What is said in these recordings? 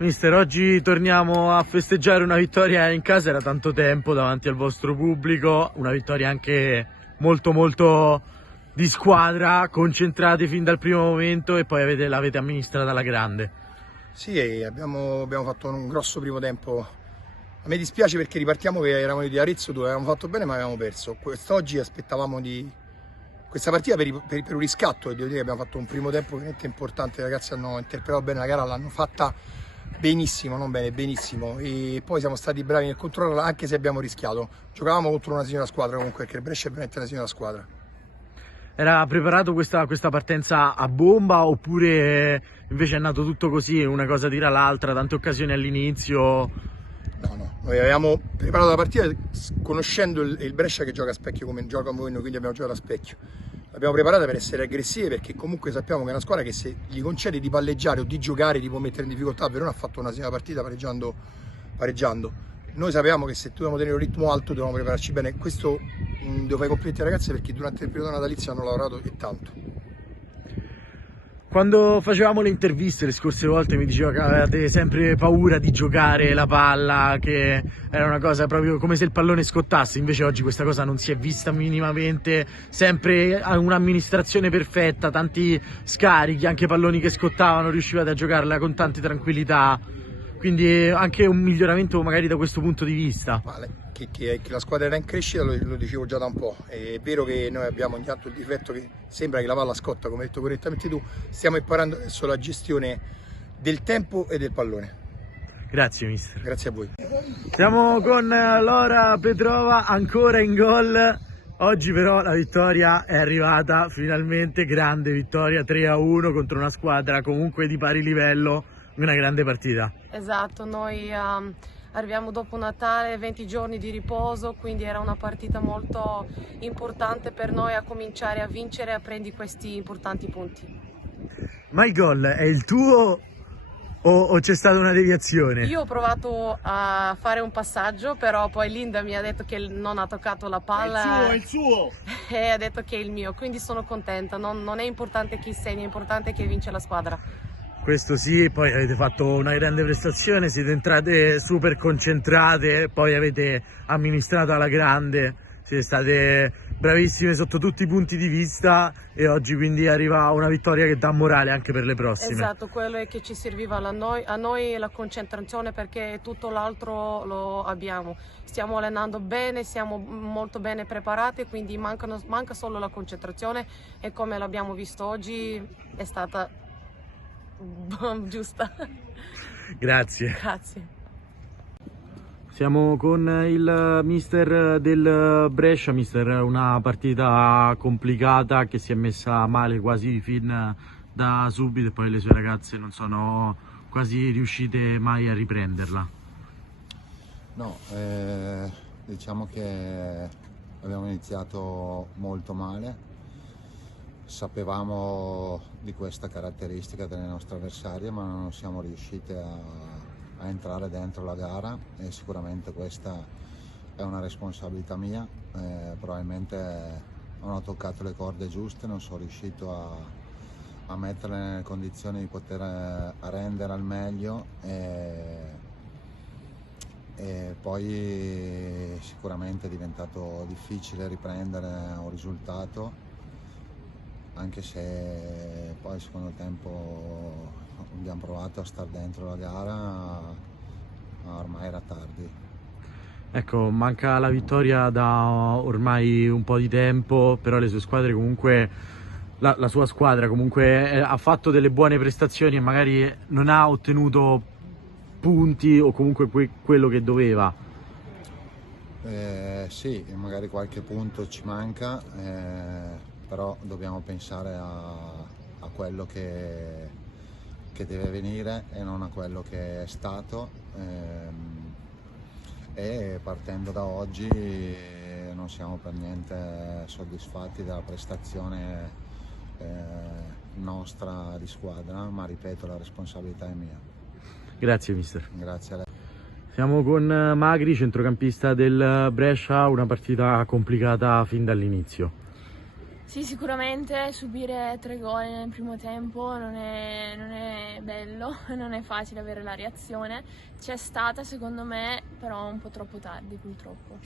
Mister, oggi torniamo a festeggiare una vittoria in casa, era tanto tempo davanti al vostro pubblico, una vittoria anche molto di squadra, concentrati fin dal primo momento e poi l'avete amministrata alla grande. Sì, abbiamo fatto un grosso primo tempo. A me dispiace perché ripartiamo che eravamo di Arezzo dove avevamo fatto bene ma avevamo perso. Quest'oggi aspettavamo questa partita per un riscatto e devo dire che abbiamo fatto un primo tempo veramente importante. I ragazzi hanno interpretato bene la gara, l'hanno fatta benissimo, non bene, benissimo, e poi siamo stati bravi nel controllo anche se abbiamo rischiato. Giocavamo contro una signora squadra comunque, perché il Brescia è veramente una signora squadra. Era preparato questa partenza a bomba oppure invece è nato tutto così, una cosa tira l'altra, tante occasioni all'inizio? No, noi avevamo preparato la partita conoscendo il Brescia che gioca a specchio come gioca noi, quindi abbiamo giocato a specchio. L'abbiamo preparata per essere aggressivi perché comunque sappiamo che è una squadra che se gli concede di palleggiare o di giocare ti può mettere in difficoltà. Verona ha fatto una seconda partita pareggiando. Noi sapevamo che se dovevamo tenere un ritmo alto dovevamo prepararci bene. Questo devo fare i complimenti ai ragazzi perché durante il periodo natalizio hanno lavorato e tanto. Quando facevamo le interviste le scorse volte mi diceva che avevate sempre paura di giocare la palla, che era una cosa proprio come se il pallone scottasse, invece oggi questa cosa non si è vista minimamente, sempre un'amministrazione perfetta, tanti scarichi, anche palloni che scottavano, riuscivate a giocarla con tante tranquillità, quindi anche un miglioramento magari da questo punto di vista. Che la squadra era in crescita lo dicevo già da un po', è vero che noi abbiamo ogni tanto il difetto che sembra che la palla scotta, come hai detto correttamente tu, stiamo imparando adesso la gestione del tempo e del pallone. Grazie mister. Grazie a voi. Siamo con Lora Petrova ancora in gol, oggi però la vittoria è arrivata finalmente, grande vittoria 3-1 contro una squadra comunque di pari livello, una grande partita. Esatto, noi arriviamo dopo Natale, 20 giorni di riposo, quindi era una partita molto importante per noi a cominciare a vincere e a prendere questi importanti punti. Ma il gol è il tuo o c'è stata una deviazione? Io ho provato a fare un passaggio, però poi Linda mi ha detto che non ha toccato la palla. È il suo! E ha detto che è il mio, quindi sono contenta. Non è importante chi segna, è importante che vince la squadra. Questo sì, poi avete fatto una grande prestazione, siete entrate super concentrate, poi avete amministrato alla grande, siete state bravissime sotto tutti i punti di vista e oggi quindi arriva una vittoria che dà morale anche per le prossime. Esatto, quello è che ci serviva a noi la concentrazione, perché tutto l'altro lo abbiamo. Stiamo allenando bene, siamo molto bene preparati, quindi manca solo la concentrazione e come l'abbiamo visto oggi è stata giusta. Grazie. Grazie. Siamo con il mister del Brescia, mister, una partita complicata che si è messa male quasi fin da subito e poi le sue ragazze non sono quasi riuscite mai a riprenderla. No, diciamo che abbiamo iniziato molto male. Sapevamo di questa caratteristica delle nostre avversarie, ma non siamo riusciti a entrare dentro la gara e sicuramente questa è una responsabilità mia. Probabilmente non ho toccato le corde giuste, non sono riuscito a metterle nelle condizioni di poter rendere al meglio e poi sicuramente è diventato difficile riprendere un risultato, anche se poi al secondo tempo abbiamo provato a stare dentro la gara, ma ormai era tardi. Ecco, manca la vittoria da ormai un po' di tempo, però le sue squadre comunque, la sua squadra comunque ha fatto delle buone prestazioni e magari non ha ottenuto punti o comunque quello che doveva. Sì, magari qualche punto ci manca, però dobbiamo pensare a quello che deve venire e non a quello che è stato, e partendo da oggi non siamo per niente soddisfatti della prestazione nostra di squadra, ma ripeto, la responsabilità è mia. Grazie mister. Grazie a lei. Siamo con Magri, centrocampista del Brescia, una partita complicata fin dall'inizio. Sì, sicuramente subire 3 gol nel primo tempo non è bello, non è facile avere la reazione. C'è stata secondo me, però un po' troppo tardi purtroppo.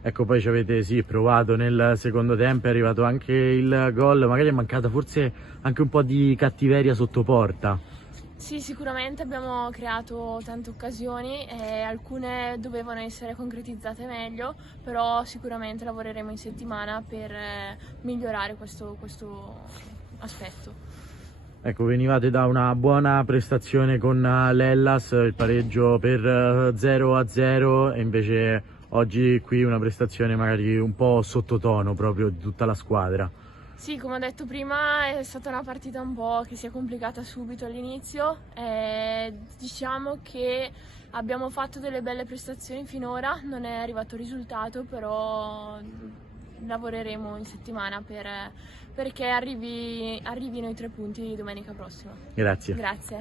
Ecco, poi ci avete sì provato nel secondo tempo, è arrivato anche il gol, magari è mancata forse anche un po' di cattiveria sotto porta. Sì, sicuramente abbiamo creato tante occasioni e alcune dovevano essere concretizzate meglio, però sicuramente lavoreremo in settimana per migliorare questo aspetto. Ecco, venivate da una buona prestazione con l'Hellas, il pareggio per 0-0 e invece oggi qui una prestazione magari un po' sottotono proprio di tutta la squadra. Sì, come ho detto prima è stata una partita un po' che si è complicata subito all'inizio. Diciamo che abbiamo fatto delle belle prestazioni finora, non è arrivato il risultato, però lavoreremo in settimana perché arrivino i 3 punti domenica prossima. Grazie. Grazie.